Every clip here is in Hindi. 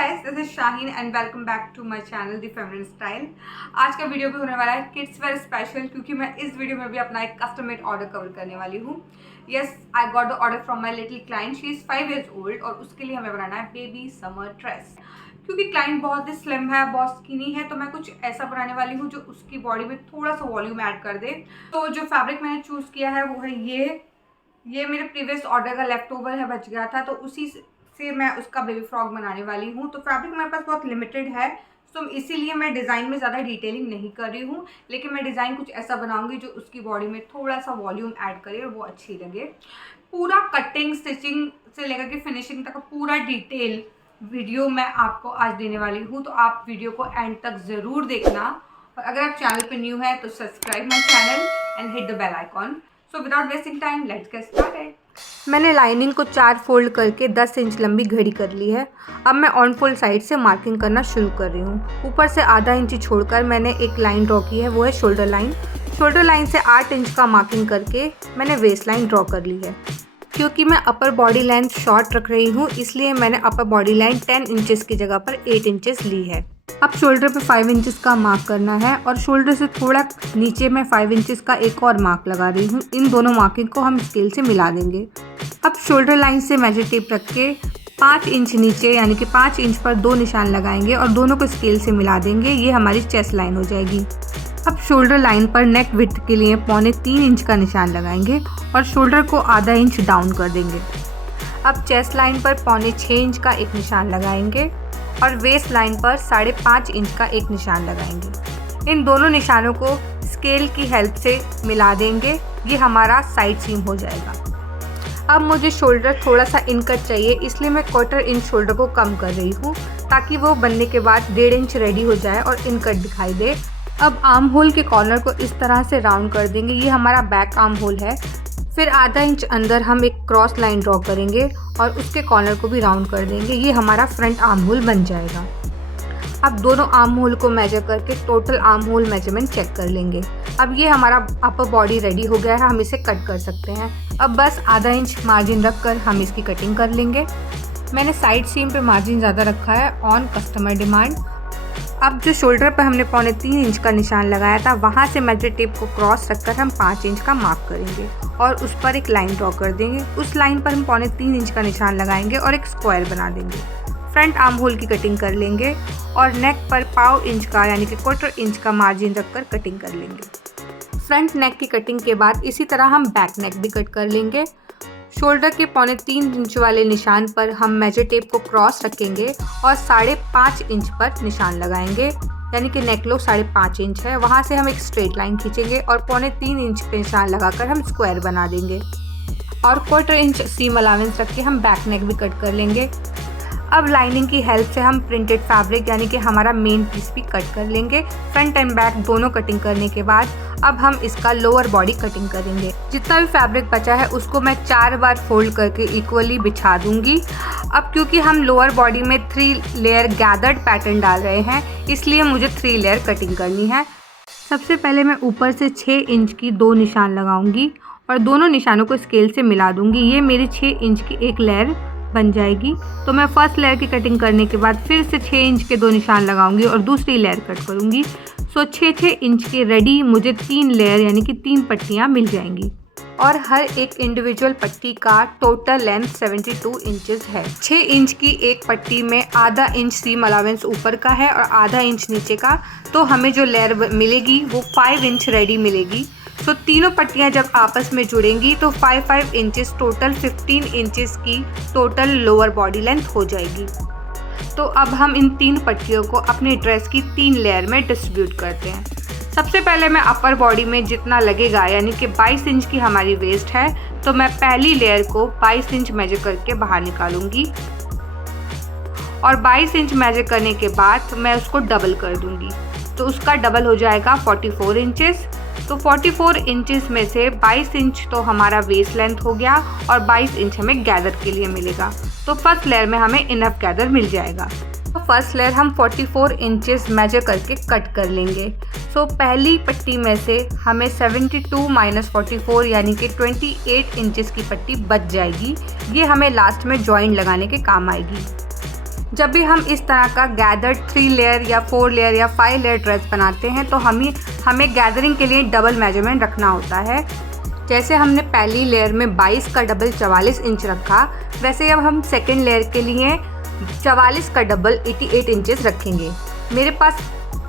Guys, this is Shaheen and welcome back to my channel the feminine style. आज का वीडियो भी होने वाला है किड्स वेयर स्पेशल, क्योंकि मैं इस वीडियो में भी अपना एक कस्टम मेड ऑर्डर कवर करने वाली हूँ। Yes, I got the order from my little client. She is 5 years old और उसके लिए हमें बनाना है बेबी समर ड्रेस। क्योंकि क्लाइंट बहुत ही स्लिम है, बहुत स्किनी है, तो मैं कुछ ऐसा बनाने वाली हूँ जो उसकी बॉडी में थोड़ा सा वॉल्यूम ऐड कर दे। तो जो फैब्रिक मैंने चूज़ किया है वो है ये मेरे प्रीवियस ऑर्डर का लेफ्ट ओवर है, बच गया था, तो उसी से मैं उसका बेबी फ्रॉक बनाने वाली हूँ। तो फैब्रिक मेरे पास बहुत लिमिटेड है, तो इसीलिए मैं डिज़ाइन में ज़्यादा डिटेलिंग नहीं कर रही हूँ, लेकिन मैं डिज़ाइन कुछ ऐसा बनाऊंगी जो उसकी बॉडी में थोड़ा सा वॉल्यूम ऐड करे और वो अच्छी लगे। पूरा कटिंग स्टिचिंग से लेकर के फिनिशिंग तक का पूरा डिटेल वीडियो मैं आपको आज देने वाली हूँ, तो आप वीडियो को एंड तक ज़रूर देखना। और अगर आप चैनल पर न्यू है तो subscribe my channel and hit the bell icon. So without wasting time let's get started. मैंने लाइनिंग को 4 फोल्ड करके 10 इंच लंबी घड़ी कर ली है। अब मैं ऑन फोल्ड साइड से मार्किंग करना शुरू कर रही हूँ। ऊपर से आधा इंच छोड़कर मैंने एक लाइन ड्रॉ की है, वो है शोल्डर लाइन। शोल्डर लाइन से 8 इंच का मार्किंग करके मैंने वेस्ट लाइन ड्रॉ कर ली है। क्योंकि मैं अपर बॉडी लेंथ शॉर्ट रख रही हूँ, इसलिए मैंने अपर बॉडी लाइन 10 इंचेस की जगह पर 8 इंचेस ली है। अब शोल्डर पे 5 इंचेस का मार्क करना है और शोल्डर से थोड़ा नीचे में 5 इंचेस का एक और मार्क लगा रही हूँ। इन दोनों मार्किंग को हम स्केल से मिला देंगे। अब शोल्डर लाइन से मेजर टेप रख के 5 इंच नीचे यानी कि 5 इंच पर 2 निशान लगाएंगे और दोनों को स्केल से मिला देंगे। ये हमारी चेस्ट लाइन हो जाएगी। अब शोल्डर लाइन पर नेक विड्थ के लिए 3.25 इंच का निशान लगाएंगे और शोल्डर को आधा इंच डाउन कर देंगे। अब चेस्ट लाइन पर 5.25 इंच का एक निशान लगाएंगे और वेस्ट लाइन पर 5.5 इंच का एक निशान लगाएंगे। इन दोनों निशानों को स्केल की हेल्प से मिला देंगे। ये हमारा साइड सीम हो जाएगा। अब मुझे शोल्डर थोड़ा सा इनकट चाहिए, इसलिए मैं 1/4 इंच शोल्डर को कम कर रही हूँ, ताकि वो बनने के बाद 1.5 इंच रेडी हो जाए और इनकट दिखाई दे। अब आर्म होल के कॉर्नर को इस तरह से राउंड कर देंगे। ये हमारा बैक आर्म होल है। फिर आधा इंच अंदर हम एक क्रॉस लाइन ड्रॉ करेंगे और उसके कॉर्नर को भी राउंड कर देंगे। ये हमारा फ्रंट आर्म होल बन जाएगा। अब दोनों आर्म होल को मेजर करके total arm hole measurement check कर लेंगे। अब ये हमारा अपर बॉडी रेडी हो गया है, हम इसे कट कर सकते हैं। अब बस आधा इंच मार्जिन रखकर हम इसकी कटिंग कर लेंगे। मैंने साइड सीम पे मार्जिन ज़्यादा रखा है ऑन कस्टमर डिमांड। अब जो शोल्डर पर हमने 3.25 इंच का निशान लगाया था, वहाँ से मेजर टेप को क्रॉस रखकर हम 5 इंच का मार्क करेंगे और उस पर एक लाइन ड्रॉ कर देंगे। उस लाइन पर हम 3.25 इंच का निशान लगाएंगे और एक स्क्वायर बना देंगे। फ्रंट आर्म होल की कटिंग कर लेंगे और नेक पर 1/4 इंच का यानी कि 1/4 इंच का मार्जिन रखकर कटिंग कर लेंगे। फ्रंट नेक की कटिंग के बाद इसी तरह हम बैक नेक भी कट कर लेंगे। शोल्डर के 3.25 इंच वाले निशान पर हम मेजर टेप को क्रॉस रखेंगे और 5.5 इंच पर निशान लगाएंगे, यानी कि नेक लो 5.5 इंच है। वहाँ से हम एक स्ट्रेट लाइन खींचेंगे और 3.25 इंच पे निशान लगाकर हम स्क्वायर बना देंगे और 1/4 इंच सीम अलावेंस रख के हम बैक नेक भी कट कर लेंगे। अब लाइनिंग की हेल्प से हम प्रिंटेड फैब्रिक यानी कि हमारा मेन पीस भी कट कर लेंगे। फ्रंट एंड बैक दोनों कटिंग करने के बाद अब हम इसका लोअर बॉडी कटिंग करेंगे। जितना भी फैब्रिक बचा है उसको मैं 4 बार फोल्ड करके इक्वली बिछा दूंगी। अब क्योंकि हम लोअर बॉडी में 3 लेयर गैदर्ड पैटर्न डाल रहे हैं, इसलिए मुझे 3 लेयर कटिंग करनी है। सबसे पहले मैं ऊपर से 6 इंच की 2 निशान लगाऊंगी और दोनों निशानों को स्केल से मिला दूंगी। ये मेरी 6 इंच की एक लेयर बन जाएगी। तो मैं फर्स्ट लेयर की कटिंग करने के बाद फिर से 6 इंच के 2 निशान लगाऊंगी और दूसरी लेयर कट करूंगी। सो 6 इंच के रेडी मुझे 3 लेयर यानी कि 3 पट्टियाँ मिल जाएंगी और हर एक इंडिविजुअल पट्टी का टोटल लेंथ 72 इंचेस है। 6 इंच की एक पट्टी में आधा इंच सीम अलावेंस ऊपर का है और आधा इंच नीचे का, तो हमें जो लेयर मिलेगी वो 5 इंच रेडी मिलेगी। तो तीनों पट्टियां जब आपस में जुड़ेंगी तो 5 इंचेस टोटल 15 इंचेस की टोटल लोअर बॉडी लेंथ हो जाएगी। तो अब हम इन 3 पट्टियों को अपनी ड्रेस की 3 लेयर में डिस्ट्रीब्यूट करते हैं। सबसे पहले मैं अपर बॉडी में जितना लगेगा यानी कि 22 इंच की हमारी वेस्ट है, तो मैं पहली लेयर को 22 इंच मेजर करके बाहर निकालूंगी और 22 इंच मेजर करने के बाद मैं उसको डबल कर दूंगी, तो उसका डबल हो जाएगा 44 इंचेस। तो 44 इंचेस में से 22 इंच तो हमारा वेस्ट लेंथ हो गया और 22 इंच हमें गैदर के लिए मिलेगा। तो फर्स्ट लेयर में हमें इनफ गैदर मिल जाएगा। तो फर्स्ट लेयर हम 44 इंचेस मेजर करके कट कर लेंगे। सो पहली पट्टी में से हमें 72 - 44 यानी कि 28 इंचेस की पट्टी बच जाएगी। ये हमें लास्ट में जॉइंट लगाने के काम आएगी। जब भी हम इस तरह का गैदर्ड 3 लेयर या 4 लेयर या 5 लेयर ड्रेस बनाते हैं तो हमें गैदरिंग के लिए डबल मेजरमेंट रखना होता है। जैसे हमने पहली लेयर में 22 का डबल 44 इंच रखा, वैसे अब हम सेकेंड लेयर के लिए 44 का डबल 88 इंचेस रखेंगे। मेरे पास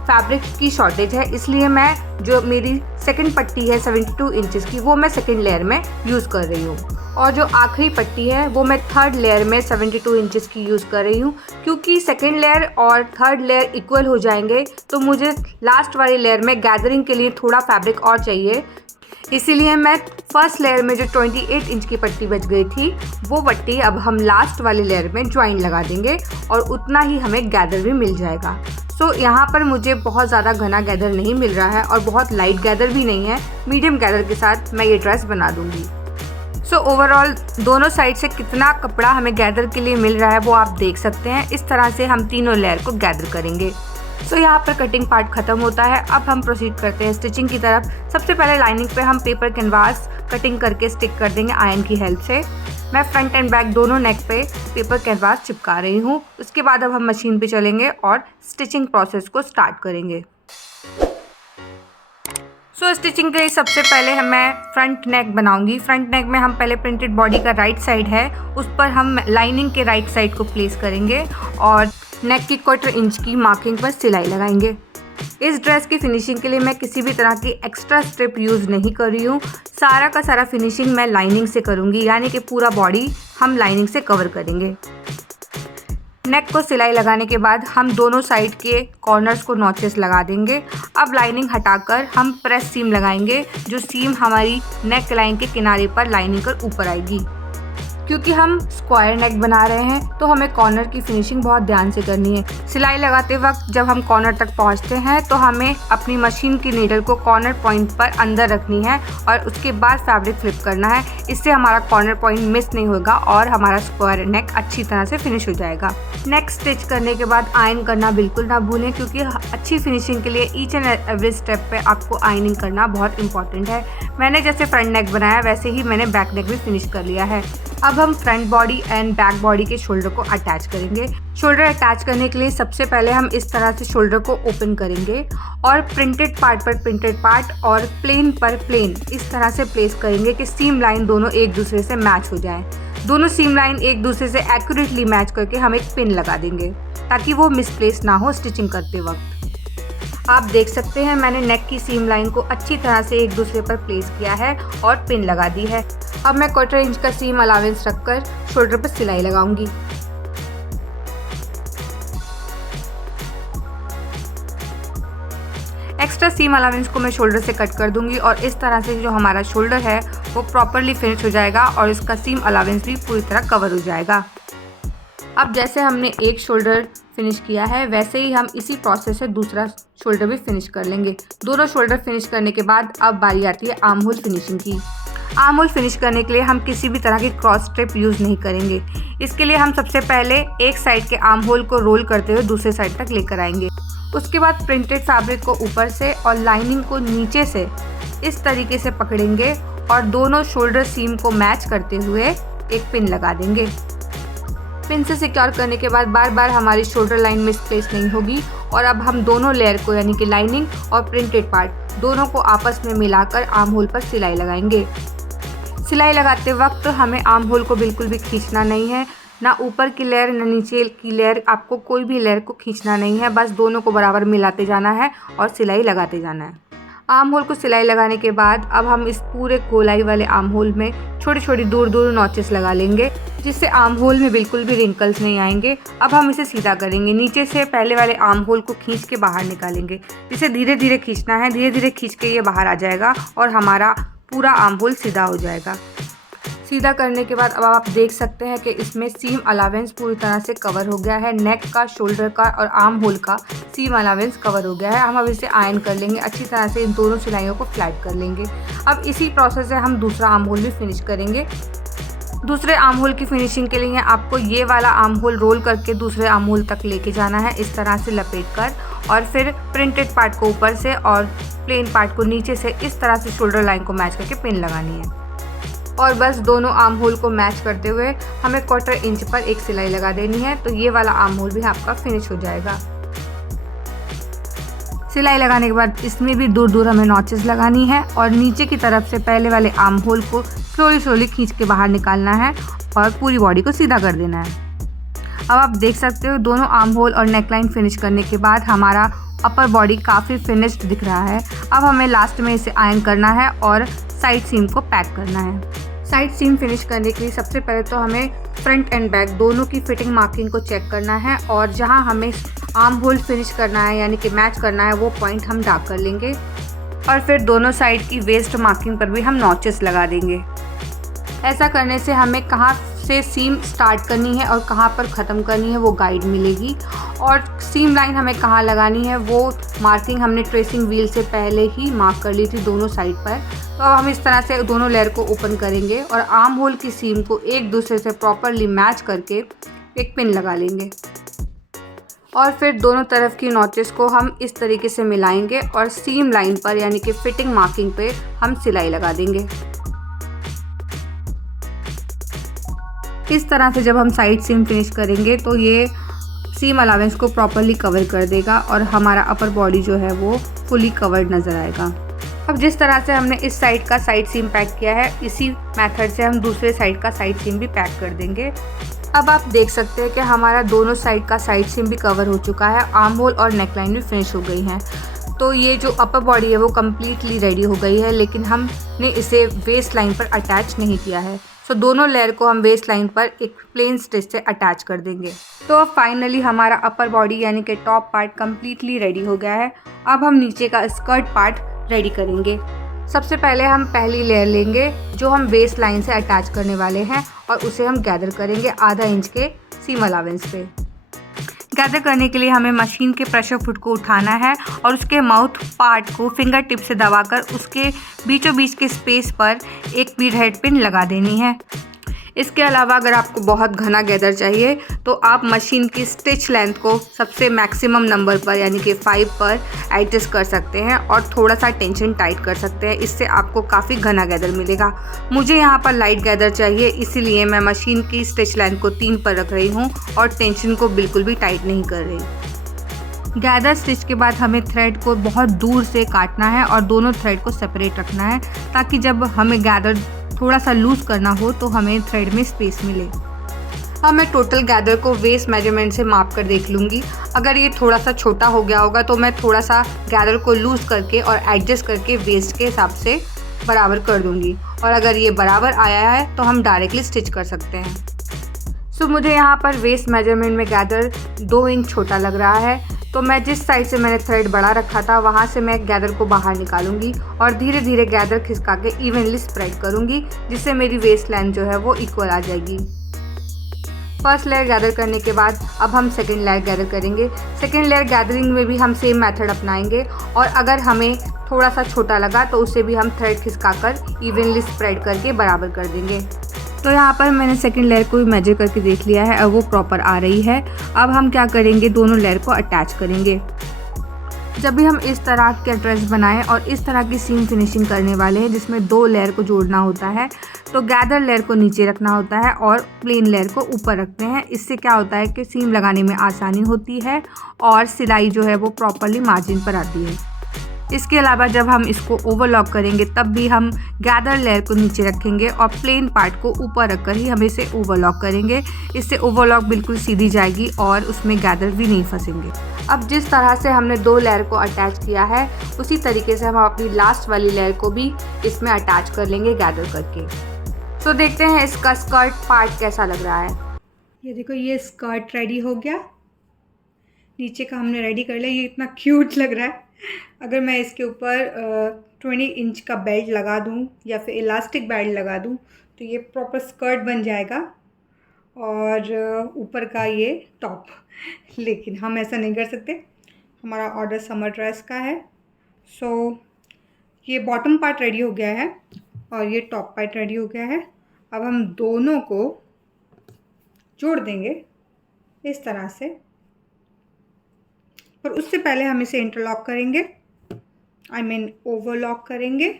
फैब्रिक की शॉर्टेज है, इसलिए मैं जो मेरी सेकंड पट्टी है 72 इंचेस की, वो मैं सेकंड लेयर में यूज़ कर रही हूँ, और जो आखिरी पट्टी है वो मैं थर्ड लेयर में 72 इंचेस की यूज़ कर रही हूँ। क्योंकि सेकंड लेयर और थर्ड लेयर इक्वल हो जाएंगे तो मुझे लास्ट वाली लेयर में गैदरिंग के लिए थोड़ा फैब्रिक और चाहिए, इसीलिए मैं फर्स्ट लेयर में जो 28 इंच की पट्टी बच गई थी वो पट्टी अब हम लास्ट वाली लेयर में ज्वाइन लगा देंगे और उतना ही हमें गैदर भी मिल जाएगा। सो यहाँ पर मुझे बहुत ज़्यादा घना गैदर नहीं मिल रहा है और बहुत लाइट गैदर भी नहीं है, मीडियम गैदर के साथ मैं ये ड्रेस बना दूँगी। सो ओवरऑल दोनों साइड से कितना कपड़ा हमें गैदर के लिए मिल रहा है वो आप देख सकते हैं। इस तरह से हम तीनों लेयर को गैदर करेंगे। सो यहाँ पर कटिंग पार्ट ख़त्म होता है। अब हम प्रोसीड करते हैं स्टिचिंग की तरफ। सबसे पहले लाइनिंग पे हम पेपर कैनवास कटिंग करके स्टिक कर देंगे आयरन की हेल्प से। मैं फ्रंट एंड बैक दोनों नेक पे पेपर कैनवास चिपका रही हूँ। उसके बाद अब हम मशीन पे चलेंगे और स्टिचिंग प्रोसेस को स्टार्ट करेंगे। सो स्टिचिंग के लिए सबसे पहले मैं फ्रंट नेक बनाऊंगी। फ्रंट नेक में हम पहले प्रिंटेड बॉडी का राइट साइड है, उस पर हम लाइनिंग के राइट साइड को प्लेस करेंगे और नेक की 1/4 इंच की मार्किंग पर सिलाई लगाएंगे। इस ड्रेस की फिनिशिंग के लिए मैं किसी भी तरह की एक्स्ट्रा स्ट्रिप यूज़ नहीं कर रही हूँ। सारा का सारा फिनिशिंग मैं लाइनिंग से करूँगी, यानी कि पूरा बॉडी हम लाइनिंग से कवर करेंगे। नेक को सिलाई लगाने के बाद हम दोनों साइड के कॉर्नर्स को नॉचेस लगा देंगे। अब लाइनिंग हटाकर हम प्रेस सीम लगाएंगे, जो सीम हमारी नेक लाइन के किनारे पर लाइनिंग कर ऊपर आएगी। क्योंकि हम स्क्वायर नेक बना रहे हैं तो हमें कॉर्नर की फिनिशिंग बहुत ध्यान से करनी है। सिलाई लगाते वक्त जब हम कॉर्नर तक पहुंचते हैं तो हमें अपनी मशीन की नीडल को कॉर्नर पॉइंट पर अंदर रखनी है और उसके बाद फैब्रिक फ्लिप करना है। इससे हमारा कॉर्नर पॉइंट मिस नहीं होगा और हमारा स्क्वायर नेक अच्छी तरह से फिनिश हो जाएगा। नेक स्टिच करने के बाद आयरन करना बिल्कुल ना भूलें, क्योंकि अच्छी फिनिशिंग के लिए ईच एंड एवरी स्टेप पे आपको आयरनिंग करना बहुत इंपॉर्टेंट है। मैंने जैसे फ्रंट नेक बनाया वैसे ही मैंने बैक नेक भी फिनिश कर लिया है। अब हम front body and back body के शोल्डर को अटैच करेंगे। शोल्डर अटैच करने के लिए सबसे पहले हम इस तरह से शोल्डर को ओपन करेंगे और प्रिंटेड पार्ट पर प्रिंटेड पार्ट और प्लेन पर प्लेन इस तरह से प्लेस करेंगे कि सीम लाइन दोनों एक दूसरे से मैच हो जाए। दोनों सीम लाइन एक दूसरे से एक्यूरेटली मैच करके हम एक पिन लगा देंगे ताकि वो मिसप्लेस ना हो स्टिचिंग करते वक्त। आप देख सकते हैं मैंने नेक की सीम लाइन को अच्छी तरह से एक दूसरे पर प्लेस किया है और पिन लगा दी है। अब मैं 1/4 इंच का सीम अलावेंस रखकर शोल्डर पर सिलाई लगाऊंगी। एक्स्ट्रा सीम अलावेंस को मैं शोल्डर से कट कर दूंगी और इस तरह से जो हमारा शोल्डर है वो प्रॉपरली फिनिश हो जाएगा और इसका सीम अलावेंस भी पूरी तरह कवर हो जाएगा। अब जैसे हमने एक शोल्डर फिनिश किया है वैसे ही हम इसी प्रोसेस से दूसरा शोल्डर भी फिनिश कर लेंगे। दोनों शोल्डर फिनिश करने के बाद अब बारी आती है आर्म होल फिनिशिंग की। आर्म होल फिनिश करने के लिए हम किसी भी तरह की क्रॉस स्ट्रिप यूज़ नहीं करेंगे। इसके लिए हम सबसे पहले एक साइड के आर्म होल को रोल करते हुए दूसरे साइड तक लेकर आएंगे। उसके बाद प्रिंटेड फैब्रिक को ऊपर से और लाइनिंग को नीचे से इस तरीके से पकड़ेंगे और दोनों शोल्डर सीम को मैच करते हुए एक पिन लगा देंगे। पिन से सिक्योर करने के बाद बार बार हमारी शोल्डर लाइन मिसप्लेस नहीं होगी और अब हम दोनों लेयर को यानी कि लाइनिंग और प्रिंटेड पार्ट दोनों को आपस में मिलाकर आर्म होल पर सिलाई लगाएंगे। सिलाई लगाते वक्त हमें आर्म होल को बिल्कुल भी खींचना नहीं है, ना ऊपर की लेयर ना नीचे की लेयर, आपको कोई भी लेयर को खींचना नहीं है, बस दोनों को बराबर मिलाते जाना है और सिलाई लगाते जाना है। आर्म होल को सिलाई लगाने के बाद अब हम इस पूरे गोलाई वाले आर्म होल में छोटी छोटी दूर दूर नॉचेस लगा लेंगे, जिससे आर्म होल में बिल्कुल भी रिंकल्स नहीं आएंगे। अब हम इसे सीधा करेंगे। नीचे से पहले वाले आर्म होल को खींच के बाहर निकालेंगे। इसे धीरे धीरे खींचना है, धीरे धीरे खींच के ये बाहर आ जाएगा और हमारा पूरा आर्म होल सीधा हो जाएगा। सीधा करने के बाद अब आप देख सकते हैं कि इसमें सीम अलावेंस पूरी तरह से कवर हो गया है। नेक का, शोल्डर का और आर्म होल का सीम अलावेंस कवर हो गया है। हम अब इसे आयरन कर लेंगे। अच्छी तरह से इन दोनों सिलाइयों को फ्लैट कर लेंगे। अब इसी प्रोसेस से हम दूसरा आर्म होल भी फिनिश करेंगे। दूसरे आर्म होल की फिनिशिंग के लिए आपको ये वाला आर्म होल रोल करके दूसरे आर्म होल तक लेके जाना है, इस तरह से लपेट कर, और फिर प्रिंटेड पार्ट को ऊपर से और प्लेन पार्ट को नीचे से इस तरह से शोल्डर लाइन को मैच करके पिन लगानी है। और बस दोनों आर्म होल को मैच करते हुए हमें 1/4 इंच पर एक सिलाई लगा देनी है। तो ये वाला आर्म होल भी आपका फिनिश हो जाएगा। सिलाई लगाने के बाद इसमें भी दूर दूर हमें नॉचेस लगानी है और नीचे की तरफ से पहले वाले आर्म होल को स्लोली खींच के बाहर निकालना है और पूरी बॉडी को सीधा कर देना है। अब आप देख सकते हो दोनों आर्म होल और नेकलाइन फिनिश करने के बाद हमारा अपर बॉडी काफ़ी फिनिश्ड दिख रहा है। अब हमें लास्ट में इसे आयरन करना है और साइड सीम को पैक करना है। साइड सीम फिनिश करने के लिए सबसे पहले तो हमें फ्रंट एंड बैक दोनों की फिटिंग मार्किंग को चेक करना है और जहां हमें आर्म होल फिनिश करना है यानी कि मैच करना है वो पॉइंट हम डार्क कर लेंगे और फिर दोनों साइड की वेस्ट मार्किंग पर भी हम नॉचेस लगा देंगे। ऐसा करने से हमें कहाँ से सीम स्टार्ट करनी है और कहाँ पर ख़त्म करनी है वो गाइड मिलेगी और सीम लाइन हमें कहाँ लगानी है वो मार्किंग हमने ट्रेसिंग व्हील से पहले ही मार्क कर ली थी दोनों साइड पर। तो अब हम इस तरह से दोनों लेयर को ओपन करेंगे और आर्म होल की सीम को एक दूसरे से प्रॉपरली मैच करके एक पिन लगा लेंगे और फिर दोनों तरफ की नॉचेस को हम इस तरीके से मिलाएंगे और सीम लाइन पर यानी कि फिटिंग मार्किंग पे हम सिलाई लगा देंगे। इस तरह से जब हम साइड सीम फिनिश करेंगे तो ये सीम अलावेंस को प्रॉपरली कवर कर देगा और हमारा अपर बॉडी जो है वो फुली कवर्ड नज़र आएगा। अब जिस तरह से हमने इस साइड का साइड सीम पैक किया है इसी मेथड से हम दूसरे साइड का साइड सीम भी पैक कर देंगे। अब आप देख सकते हैं कि हमारा दोनों साइड का साइड सीम भी कवर हो चुका है, आर्म होल और नेकलाइन भी फिनिश हो गई हैं। तो ये जो अपर बॉडी है वो कम्प्लीटली रेडी हो गई है, लेकिन हमने इसे वेस्ट लाइन पर अटैच नहीं किया है। सो दोनों लेयर को हम वेस्ट लाइन पर एक प्लेन स्टिच से अटैच कर देंगे। तो अब फाइनली हमारा अपर बॉडी यानी कि टॉप पार्ट कम्प्लीटली रेडी हो गया है। अब हम नीचे का स्कर्ट पार्ट रेडी करेंगे। सबसे पहले हम पहली लेयर लेंगे जो हम वेस्ट लाइन से अटैच करने वाले हैं और उसे हम गैदर करेंगे आधा इंच के सीम अलावेंस पे। गैदर करने के लिए हमें मशीन के प्रेशर फुट को उठाना है और उसके माउथ पार्ट को फिंगर टिप से दबाकर उसके बीचों बीच के स्पेस पर एक बीड हेड पिन लगा देनी है। इसके अलावा अगर आपको बहुत घना गैदर चाहिए तो आप मशीन की स्टिच लेंथ को सबसे मैक्सिमम नंबर पर यानी कि 5 पर एडजस्ट कर सकते हैं और थोड़ा सा टेंशन टाइट कर सकते हैं। इससे आपको काफ़ी घना गैदर मिलेगा। मुझे यहाँ पर लाइट गैदर चाहिए, इसीलिए मैं मशीन की स्टिच लेंथ को 3 पर रख रही हूँ और टेंशन को बिल्कुल भी टाइट नहीं कर रही। गैदर स्टिच के बाद हमें थ्रेड को बहुत दूर से काटना है और दोनों थ्रेड को सेपरेट रखना है ताकि जब हमें गैदर थोड़ा सा लूज़ करना हो तो हमें थ्रेड में स्पेस मिले। अब मैं टोटल गैदर को वेस्ट मेजरमेंट से माप कर देख लूँगी। अगर ये थोड़ा सा छोटा हो गया होगा तो मैं थोड़ा सा गैदर को लूज़ करके और एडजस्ट करके वेस्ट के हिसाब से बराबर कर दूँगी और अगर ये बराबर आया है तो हम डायरेक्टली स्टिच कर सकते हैं। सो मुझे यहाँ पर वेस्ट मेजरमेंट में गैदर 2 इंच छोटा लग रहा है, तो मैं जिस साइड से मैंने थ्रेड बड़ा रखा था वहाँ से मैं गैदर को बाहर निकालूंगी और धीरे धीरे गैदर खिसका के इवनली स्प्रेड करूंगी जिससे मेरी वेस्ट लाइन जो है वो इक्वल आ जाएगी। फर्स्ट लेयर गैदर करने के बाद अब हम सेकेंड लेयर गैदर करेंगे। सेकेंड लेयर गैदरिंग में भी हम सेम मेथड अपनाएंगे और अगर हमें थोड़ा सा छोटा लगा तो उसे भी हम थ्रेड खिसका कर इवनली स्प्रेड करके बराबर कर देंगे। तो यहाँ पर मैंने सेकंड लेयर को भी मेजर करके देख लिया है, अब वो प्रॉपर आ रही है। अब हम क्या करेंगे, दोनों लेयर को अटैच करेंगे। जब भी हम इस तरह के ड्रेस बनाएं और इस तरह की सीम फिनिशिंग करने वाले हैं जिसमें 2 लेयर को जोड़ना होता है तो गैदर लेयर को नीचे रखना होता है और प्लेन लेयर को ऊपर रखते हैं। इससे क्या होता है कि सीम लगाने में आसानी होती है और सिलाई जो है वो प्रॉपरली मार्जिन पर आती है। इसके अलावा जब हम इसको ओवरलॉक करेंगे तब भी हम गैदर लेयर को नीचे रखेंगे और प्लेन पार्ट को ऊपर रखकर ही हम इसे ओवरलॉक करेंगे। इससे ओवरलॉक बिल्कुल सीधी जाएगी और उसमें गैदर भी नहीं फंसेंगे। अब जिस तरह से हमने 2 लेयर को अटैच किया है उसी तरीके से हम अपनी लास्ट वाली लेयर को भी इसमें अटैच कर लेंगे गैदर करके। तो देखते हैं इसका स्कर्ट पार्ट कैसा लग रहा है। ये देखो, ये स्कर्ट रेडी हो गया। नीचे का हमने रेडी कर लिया। ये इतना क्यूट लग रहा है। अगर मैं इसके ऊपर 20 इंच का बेल्ट लगा दूँ या फिर इलास्टिक बेल्ट लगा दूँ तो ये प्रॉपर स्कर्ट बन जाएगा और ऊपर का ये टॉप। लेकिन हम ऐसा नहीं कर सकते, हमारा ऑर्डर समर ड्रेस का है। सो ये बॉटम पार्ट रेडी हो गया है और ये टॉप पार्ट रेडी हो गया है। अब हम दोनों को जोड़ देंगे इस तरह से, पर उससे पहले हम इसे इंटरलॉक करेंगे, ओवरलॉक करेंगे,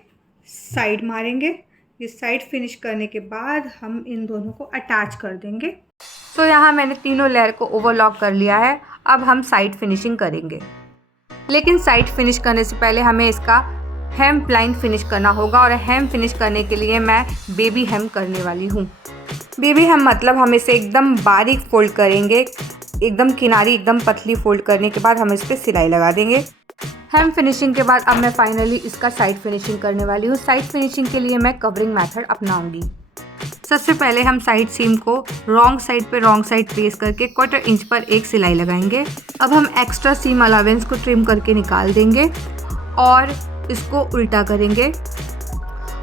साइड मारेंगे। ये साइड फिनिश करने के बाद हम इन दोनों को अटैच कर देंगे। तो यहाँ मैंने तीनों लेयर को ओवरलॉक कर लिया है। अब हम साइड फिनिशिंग करेंगे, लेकिन साइड फिनिश करने से पहले हमें इसका हेम लाइन फिनिश करना होगा। और हेम फिनिश करने के लिए मैं बेबी हेम करने वाली हूँ। बेबी हेम मतलब हम इसे एकदम बारीक फोल्ड करेंगे, एकदम किनारी एकदम पतली फोल्ड करने के बाद हम इस पर सिलाई लगा देंगे। हेम फिनिशिंग के बाद अब मैं फाइनली इसका साइड फिनिशिंग करने वाली हूँ। साइड फिनिशिंग के लिए मैं कवरिंग मेथड अपनाऊंगी। सबसे पहले हम साइड सीम को रॉन्ग साइड पे रॉन्ग साइड प्लेस करके 1/4 इंच पर एक सिलाई लगाएंगे। अब हम एक्स्ट्रा सीम अलावेंस को ट्रिम करके निकाल देंगे और इसको उल्टा करेंगे।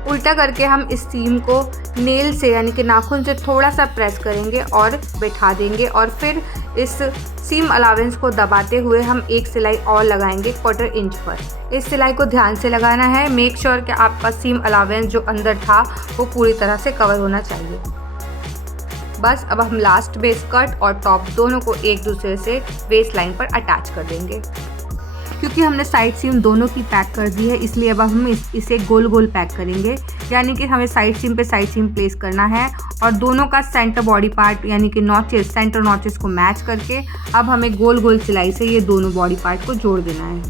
उल्टा करके हम इस सीम को नेल से यानी कि नाखून से थोड़ा सा प्रेस करेंगे और बैठा देंगे। और फिर इस सीम अलावेंस को दबाते हुए हम एक सिलाई और लगाएंगे 1/4 इंच पर। इस सिलाई को ध्यान से लगाना है। मेक श्योर कि आपका सीम अलावेंस जो अंदर था वो पूरी तरह से कवर होना चाहिए। बस अब हम लास्ट बेस कट और टॉप दोनों को एक दूसरे से वेस्ट लाइन पर अटैच कर देंगे। क्योंकि हमने साइड सीम दोनों की पैक कर दी है, इसलिए अब हम इसे गोल गोल पैक करेंगे। यानी कि हमें साइड सीम पे साइड सीम प्लेस करना है और दोनों का सेंटर बॉडी पार्ट यानी कि नॉचेस, सेंटर नॉचेस को मैच करके अब हमें गोल गोल सिलाई से ये दोनों बॉडी पार्ट को जोड़ देना है।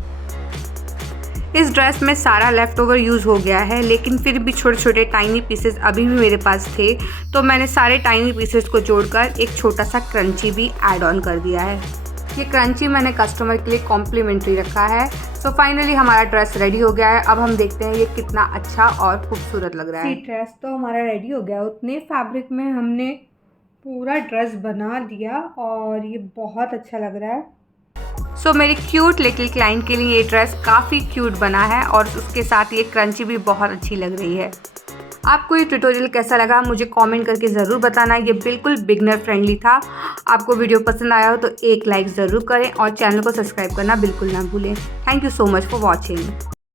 इस ड्रेस में सारा लेफ़्ट ओवर यूज़ हो गया है, लेकिन फिर भी छोटे छोटे टाइनी पीसेस अभी भी मेरे पास थे, तो मैंने सारे टाइनी पीसेस को जोड़कर एक छोटा सा क्रंची भी ऐड ऑन कर दिया है। ये क्रंची मैंने कस्टमर के लिए कॉम्प्लीमेंट्री रखा है। सो फाइनली हमारा ड्रेस रेडी हो गया है। अब हम देखते हैं ये कितना अच्छा और खूबसूरत लग रहा है। ड्रेस तो हमारा रेडी हो गया। उतने फैब्रिक में हमने पूरा ड्रेस बना दिया और ये बहुत अच्छा लग रहा है। सो मेरी क्यूट लिटिल क्लाइंट के लिए ये ड्रेस काफ़ी क्यूट बना है और उसके साथ ये क्रंची भी बहुत अच्छी लग रही है। आपको ये ट्यूटोरियल कैसा लगा मुझे कमेंट करके ज़रूर बताना। ये बिल्कुल बिगनर फ्रेंडली था। आपको वीडियो पसंद आया हो तो एक लाइक ज़रूर करें और चैनल को सब्सक्राइब करना बिल्कुल ना भूलें। Thank you so much for watching.